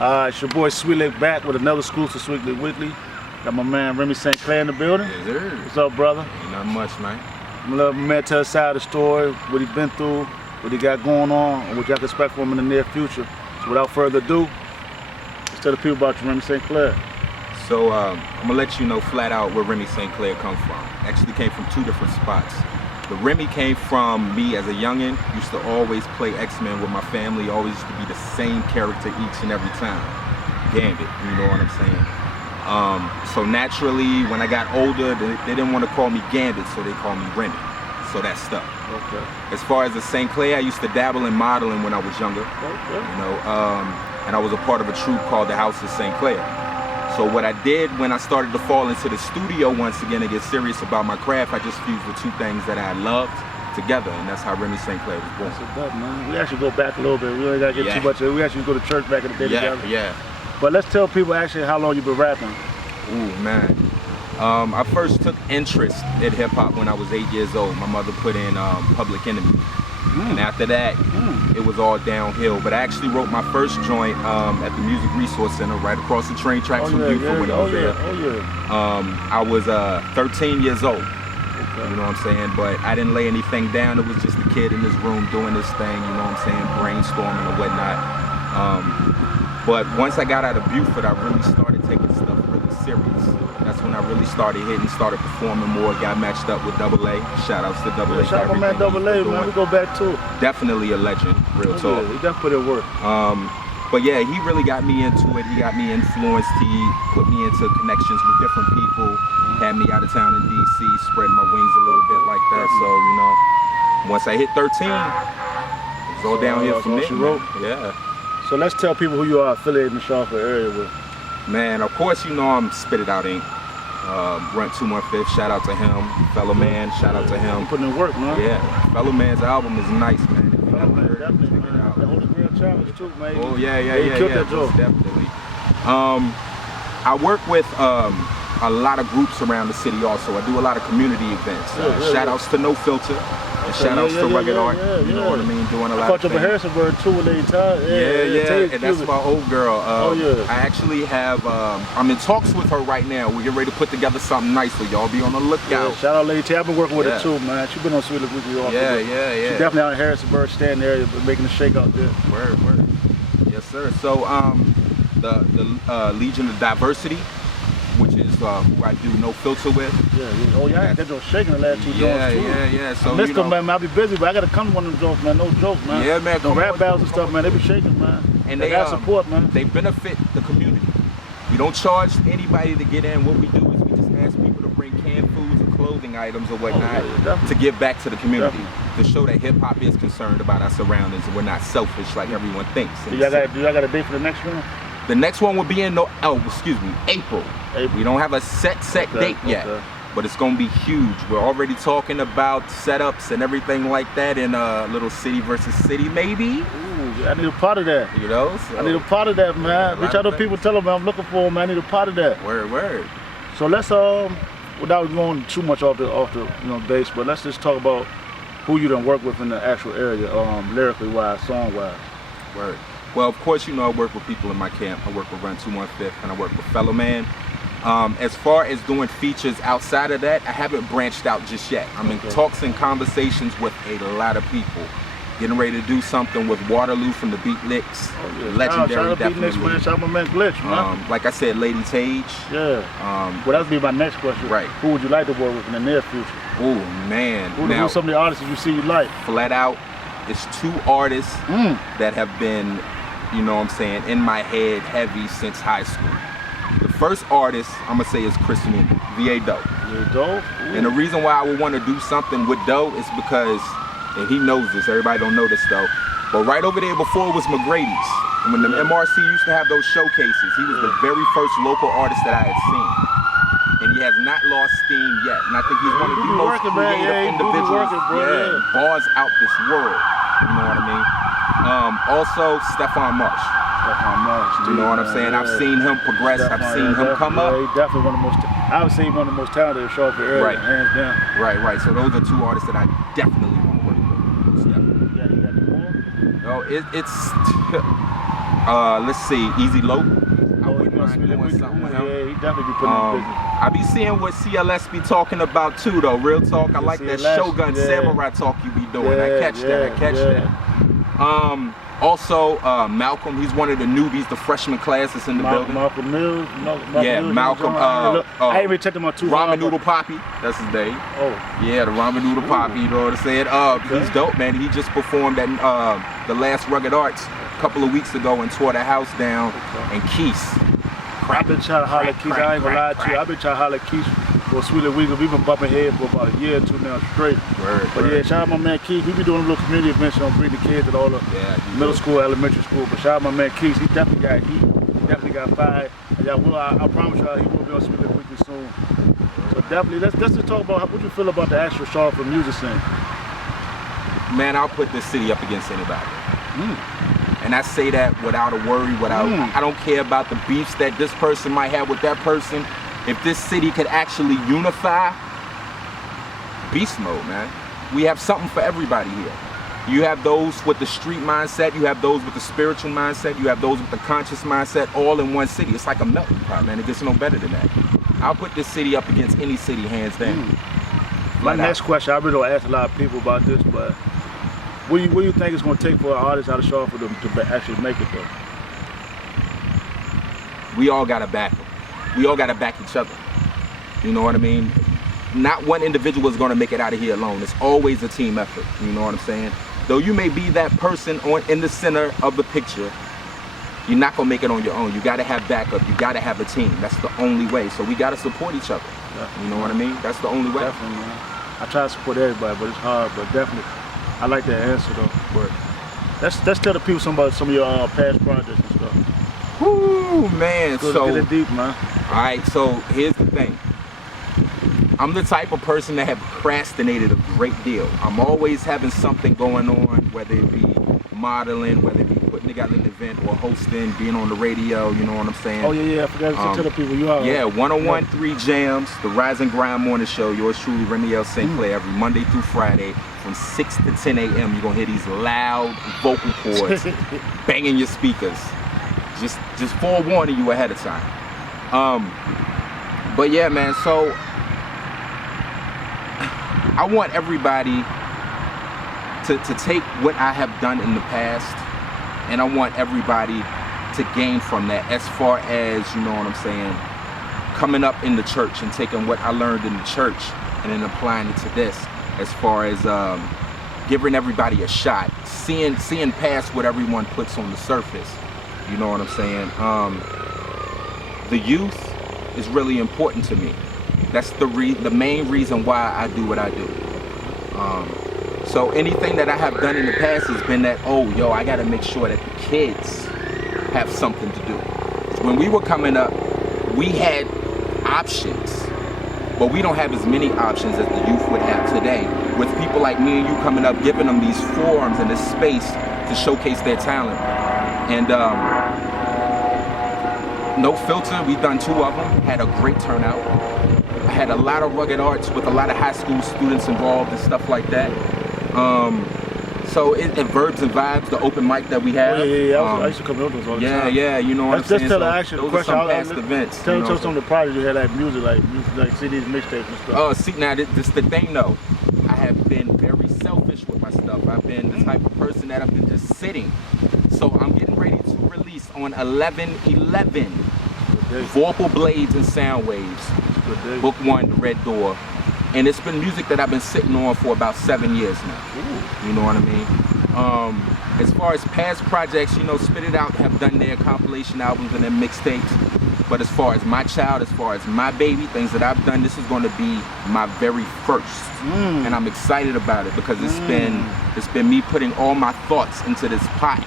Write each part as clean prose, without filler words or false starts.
It's your boy Sweet Lick back with another exclusive Sweet Lick Weekly. Got my man Remy St. Clair in the building. Yes, sir. What's up, brother? Ain't nothing much, man. I'm love my man tell us side of the story, what he been through, what he got going on, and what y'all can expect from him in the near future. So without further ado, let's tell the people about you, Remy St. Clair. So I'm gonna let you know flat out where Remy St. Clair comes from. Actually came from two different spots. The Remy came from me as a youngin', used to always play X-Men with my family, always used to be the same character each and every time. Gambit, you know what I'm saying? So naturally, when I got older, they didn't want to call me Gambit, so they called me Remy. So that stuck. Okay. As far as the St. Clair, I used to dabble in modeling when I was younger. Okay. You know, and I was a part of a troupe called the House of St. Clair. So what I did when I started to fall into the studio once again and get serious about my craft, I just fused the two things that I loved together, and that's how Remy St. Clair was born. That's what's up, man. We actually go back a little bit. We ain't gotta get too much. We actually go to church back in the day together. Yeah. But let's tell people actually how long you been rapping. Ooh, man. I first took interest in hip-hop when I was 8 years old. My mother put in Public Enemy. And after that, it was all downhill. But I actually wrote my first joint at the Music Resource Center right across the train tracks from Beautiful when I was there. I was 13 years old. Okay. You know what I'm saying? But I didn't lay anything down. It was just a kid in this room doing this thing, you know what I'm saying, brainstorming and whatnot. But once I got out of Beaufort, I really started taking stuff really serious. That's when I really started hitting, started performing more, got matched up with Double A. Shout outs to Double A. Shout out my man Double A, man. We go back too. Definitely a legend, real talk. Yeah, he definitely put in work. But yeah, he really got me into it. He got me influenced. He put me into connections with different people. Had me out of town in DC, spreading my wings a little bit like that. So, you know, once I hit 13, it was all downhill from there. Yeah. So let's tell people who you are affiliated in the Charlotte area with. Man, of course you know I'm Spit It Out Inc. Run 215, shout out to him. Fellow Man, shout out to him. You putting in work, man. Yeah, Fellow Man's album is nice, man. Definitely, man. The Holy Grail Challenge too, man. Oh yeah, killed that joke. Definitely. I work with a lot of groups around the city also. I do a lot of community events. Shout outs to No Filter. And shout outs to Rugged Art, you know what I mean, doing a lot of things. I Harrisonburg too when they time. Yeah, and that's my old girl. I actually have, I'm in talks with her right now. We're getting ready to put together something nice, so y'all be on the lookout. Yeah, shout out Lady T. I've been working with her too, man. She's been on Sweet Lick Weekly often. Yeah. She's definitely out in Harrisonburg, staying there, making a shake out there. Word. Yes, sir. So, the Legion of Diversity, which is who I do No Filter with. Oh yeah, I had that joke shaking the last two joints too. Yeah. So I missed them, man. I'll be busy, but I gotta come to one of them jokes, man. No joke, man. Yeah, man. The rap battles and stuff, man. They be shaking, man. And they got support, man. They benefit the community. We don't charge anybody to get in. What we do is we just ask people to bring canned foods or clothing items or whatnot to give back to the community. To show that hip hop is concerned about our surroundings and we're not selfish like everyone thinks. Do y'all got a date for the next one? The next one will be in April. We don't have a set date yet, but it's gonna be huge. We're already talking about setups and everything like that in a little city versus city, maybe. Ooh, I need a part of that. You know, so I need a part of that, man. Which other people tell them I'm looking for, man. I need a part of that. Word. So let's without going too much off the base, but let's just talk about who you done work with in the actual area, lyrically wise, song wise. Word. Well, of course, you know, I work with people in my camp. I work with Run 215 and I work with Fellow Man. As far as doing features outside of that, I haven't branched out just yet. I'm in talks and conversations with a lot of people. Getting ready to do something with Waterloo from the Beat Licks. Legendary, definitely. Shout out my man Glitch, man. Like I said, Lady Tage. Yeah. Well, that would be my next question. Right. Who would you like to work with in the near future? Oh, man. Who's some of the artists you see you like? Flat out, it's two artists that have been, you know what I'm saying, in my head heavy since high school. The first artist I'm gonna say is Chris Newman, VA Doe. And the reason why I would want to do something with Doe is because, and he knows this, everybody don't know this though, but right over there before it was McGrady's. And when the MRC used to have those showcases, he was the very first local artist that I had seen. And he has not lost steam yet. And I think he's one of the most creative individuals. Bars out this world. You know what I mean? Also, Stephon Marsh. You know what I'm saying? I've seen him progress. I've seen him come up. He's definitely one of the most. I would say one of the most talented in Charlotte area, hands down. Right. So those are two artists that I definitely want to work with. Most definitely. You got any more? No, it's Let's see, Easy Low. I Oh, wouldn't mind doing something with him. Yeah, he definitely be putting in business. I be seeing what CLS be talking about too, though. Real talk. I like that CLS, Shogun yeah. Samurai talk you be doing. Yeah, I catch that. I catch that. Also, Malcolm. He's one of the newbies, the freshman class that's in the building. Malcolm Mills. Malcolm. I ain't even checked him out too hard. Ramen Noodle Poppy. That's his name. Oh. Yeah, the Ramen Noodle Poppy. You know what I'm saying? He's dope, man. He just performed at the last Rugged Arts a couple of weeks ago and tore the house down. And Keith. I've been trying to holler at Keith. I ain't gonna lie to you. I've been trying to holler at Keith for a sweet little week. We've been bumping heads for about a year or two now straight. But yeah, shout out my man Keith. We be doing little community events on bringing the kids at all the middle school, elementary school. But shout out my man Keith. He definitely got heat. He definitely got fire. And y'all will, I promise y'all, he will be on Sweet Little Weekly soon. So definitely, let's just talk about what you feel about the actual Charlotte music scene. Man, I'll put this city up against anybody. And I say that without a worry, I don't care about the beefs that this person might have with that person. If this city could actually unify, beast mode, man. We have something for everybody here. You have those with the street mindset, you have those with the spiritual mindset, you have those with the conscious mindset, all in one city. It's like a melting pot, man. It gets no better than that. I'll put this city up against any city, hands down. My next question, I really don't ask a lot of people about this, but what do you think it's going to take for an artist out of Charlotte for them to actually make it though? We all got to back them. We all got to back each other. You know what I mean? Not one individual is going to make it out of here alone. It's always a team effort. You know what I'm saying? Though you may be that person in the center of the picture, you're not going to make it on your own. You got to have backup. You got to have a team. That's the only way. So we got to support each other. Definitely. You know what I mean? That's the only way. Definitely, man. I try to support everybody, but it's hard. But definitely, I like that answer though. But let's tell the people some of your past projects and stuff. Woo, man. So get it deep, man. All right. So here's the thing. I'm the type of person that have procrastinated a great deal. I'm always having something going on, whether it be modeling, whether it be putting together an event or hosting, being on the radio, you know what I'm saying? Oh yeah, I forgot to tell the people you are. Yeah, 101.3 Jams, the Rise and Grind Morning Show, yours truly, Remy Clair, every Monday through Friday from 6 to 10 a.m. You're gonna hear these loud vocal cords banging your speakers. Just forewarning you ahead of time. But yeah, man, so I want everybody to take what I have done in the past, and I want everybody to gain from that as far as, you know what I'm saying, coming up in the church and taking what I learned in the church and then applying it to this, as far as giving everybody a shot, seeing past what everyone puts on the surface, you know what I'm saying. The youth is really important to me. That's the main reason why I do what I do. So anything that I have done in the past has been that, I gotta make sure that the kids have something to do. When we were coming up, we had options, but we don't have as many options as the youth would have today, with people like me and you coming up, giving them these forums and this space to showcase their talent. And No Filter, we've done 2 of them, had a great turnout. I had a lot of Rugged Arts with a lot of high school students involved and stuff like that. So Verbs and Vibes, the open mic that we have. Oh, yeah. I used to come to those all the time. Yeah, you know what I'm saying? Let's tell actually the question. Those are some past events. Tell us some of the projects you had, like music, like CDs, mixtapes and stuff. See, now this the thing though. I have been very selfish with my stuff. I've been the type of person that I've been just sitting. So I'm getting ready to release on 11/11 Vocal Blades and Sound Waves. Book 1, The Red Door. And it's been music that I've been sitting on for about 7 years now. Ooh. You know what I mean? As far as past projects, you know, Spit It Out have done their compilation albums and their mixtapes. But as far as my child, as far as my baby, things that I've done, this is going to be my very first. And I'm excited about it because it's been me putting all my thoughts into this pot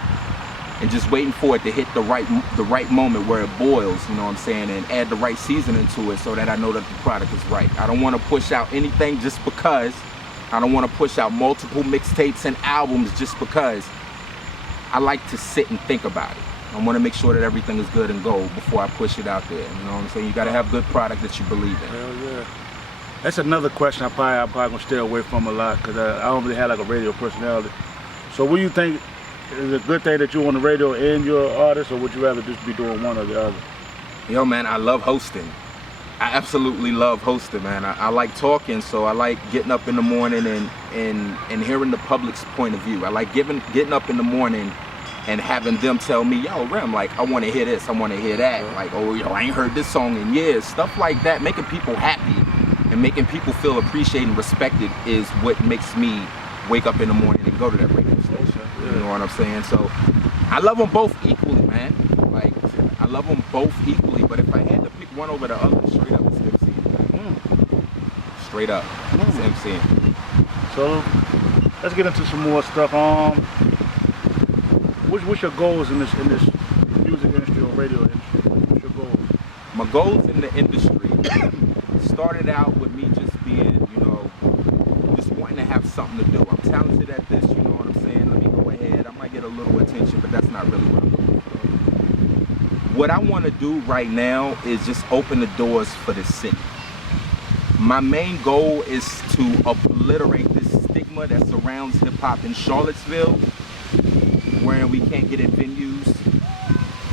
and just waiting for it to hit the right moment where it boils, you know what I'm saying, and add the right seasoning to it so that I know that the product is right. I don't want to push out anything just because. I don't want to push out multiple mixtapes and albums just because. I like to sit and think about it. I want to make sure that everything is good and gold before I push it out there. You know what I'm saying? You got to have good product that you believe in. Hell yeah. That's another question I'm probably going to stay away from a lot because I don't really have like a radio personality. So what do you think Is it a good thing that you're on the radio and you're an artist, or would you rather just be doing one or the other? Yo, man, I love hosting. I absolutely love hosting, man. I like talking, so I like getting up in the morning and hearing the public's point of view. I like getting up in the morning and having them tell me, yo, Rem, like, I want to hear this, I want to hear that. Like, oh, yo, I ain't heard this song in years. Stuff like that, making people happy and making people feel appreciated and respected is what makes me wake up in the morning and go to that radio station. You know what I'm saying? So I love them both equally, man. Like, I love them both equally, but if I had to pick one over the other, straight up, it's MCing. Straight up, it's MCing. So let's get into some more stuff. What's your goals in this music industry or radio industry? What's your goals? My goals in the industry started out with me just being, just wanting to have something to do. I'm talented at this, you know what I'm saying? Let me go ahead. I might get a little attention, but that's not really what I'm looking for. What I want to do right now is just open the doors for the city. My main goal is to obliterate this stigma that surrounds hip-hop in Charlottesville, where we can't get in venues.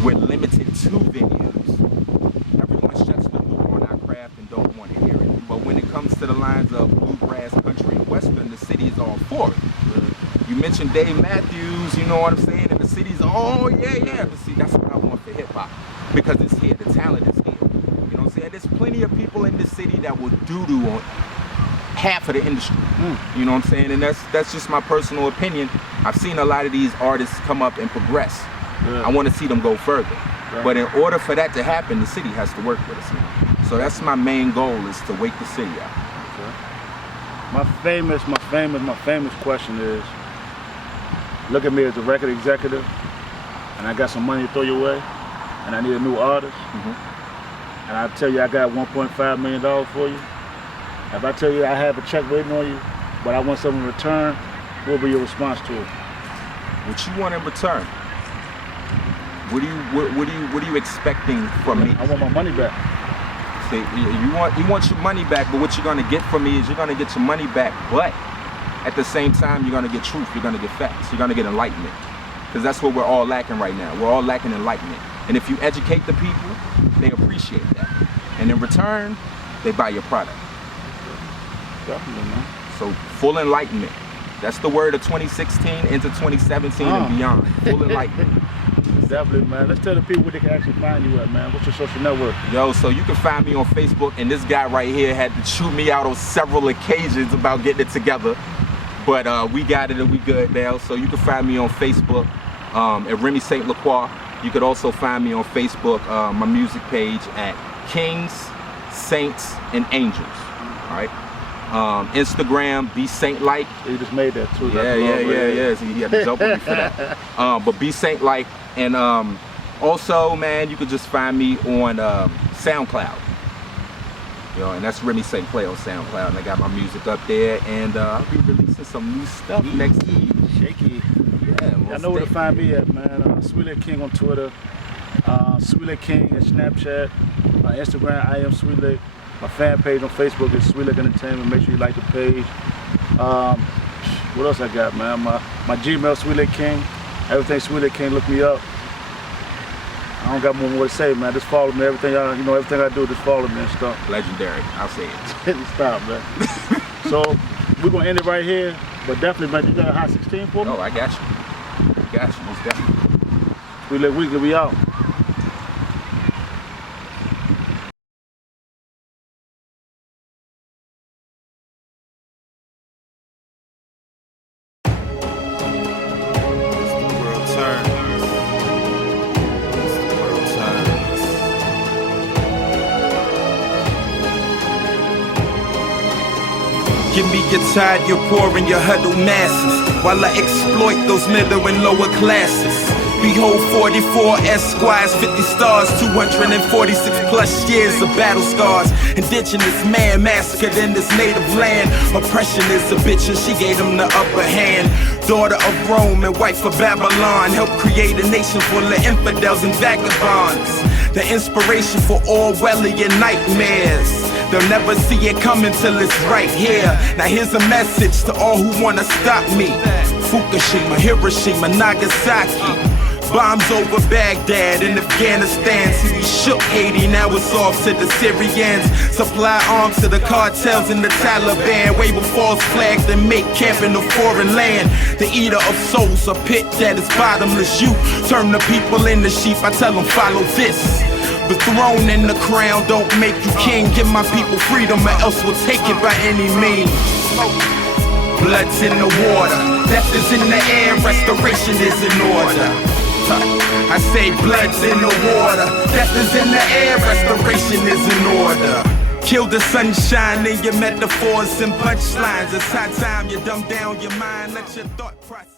We're limited to venues. Everyone shuts the door on our craft and don't want to hear it. But when it comes to the lines of bluegrass, country, and western, the city is all for it. You mentioned Dave Matthews, you know what I'm saying? And the city's, oh yeah. But see, that's what I want for hip-hop. Because it's here, the talent is here. You know what I'm saying? There's plenty of people in the city that will doo-doo on half of the industry. You know what I'm saying? And that's just my personal opinion. I've seen a lot of these artists come up and progress. I want to see them go further. But in order for that to happen, the city has to work with us now. So that's my main goal, is to wake the city up. My famous question is, look at me as a record executive, and I got some money to throw your way, and I need a new artist, and I tell you I got $1.5 million for you. If I tell you I have a check waiting on you, but I want something in return, what will be your response to it? What you want in return? What are you expecting from me? I want my money back. See, you want your money back, but what you're gonna get from me is you're gonna get your money back, but at the same time you're gonna get truth, you're gonna get facts, you're gonna get enlightenment. Because that's what we're all lacking right now. We're all lacking enlightenment. And if you educate the people, they appreciate that. And in return, they buy your product. Definitely, man. So full enlightenment. That's the word of 2016 into 2017 and beyond. Full enlightenment. Definitely, man. Let's tell the people where they can actually find you at, man. What's your social network? Yo, so you can find me on Facebook, and this guy right here had to chew me out on several occasions about getting it together. But we got it and we good now. So you can find me on Facebook at Remy St. Lacroix. You could also find me on Facebook, my music page at Kings, Saints, and Angels. All right. Instagram, Be Saint Like. You just made that too. Yeah. So you had to jump with me for that. But Be Saint Like, and also, man, you could just find me on SoundCloud. And that's Remy St. Clair on SoundCloud, and I got my music up there, and I'll be releasing some new stuff next week. Shaky. Yeah, I know where to find me at, man. Sweet King on Twitter, Sweet King at Snapchat, Instagram, I am Sweet Lick. My fan page on Facebook is Sweet Lick Entertainment. Make sure you like the page. What else I got, man? My Gmail, Sweet Lick King. Everything Sweet Lick King, look me up. I don't got more to say, man. Just follow me. Everything I do, just follow me and stuff. Legendary. I'll say it. Stop, man. So we're gonna end it right here. But definitely, man, you got a hot 16 for me? Oh, I got you. Most definitely. Sweet Lick Weekly, we out. Give me your tide, your poor and your huddled masses, while I exploit those middle and lower classes. Behold 44 Esquires, 50 stars, 246 plus years of battle scars. Indigenous man massacred in this native land. Oppression is a bitch and she gave him the upper hand. Daughter of Rome and wife of Babylon, helped create a nation full of infidels and vagabonds. The inspiration for Orwellian nightmares. They'll never see it coming till it's right here. Now here's a message to all who wanna stop me. Fukushima, Hiroshima, Nagasaki. Bombs over Baghdad and Afghanistan. See, we shook Haiti, now it's off to the Syrians. Supply arms to the cartels and the Taliban. Wave a false flag, then make camp in a foreign land. The eater of souls, a pit that is bottomless. You turn the people into sheep, I tell them follow this. The throne and the crown don't make you king. Give my people freedom or else we'll take it by any means. Blood's in the water, death is in the air, restoration is in order. I say blood's in the water, death is in the air, restoration is in order. Kill the sunshine in your metaphors and punchlines. It's high time you dumb down your mind, let your thought process.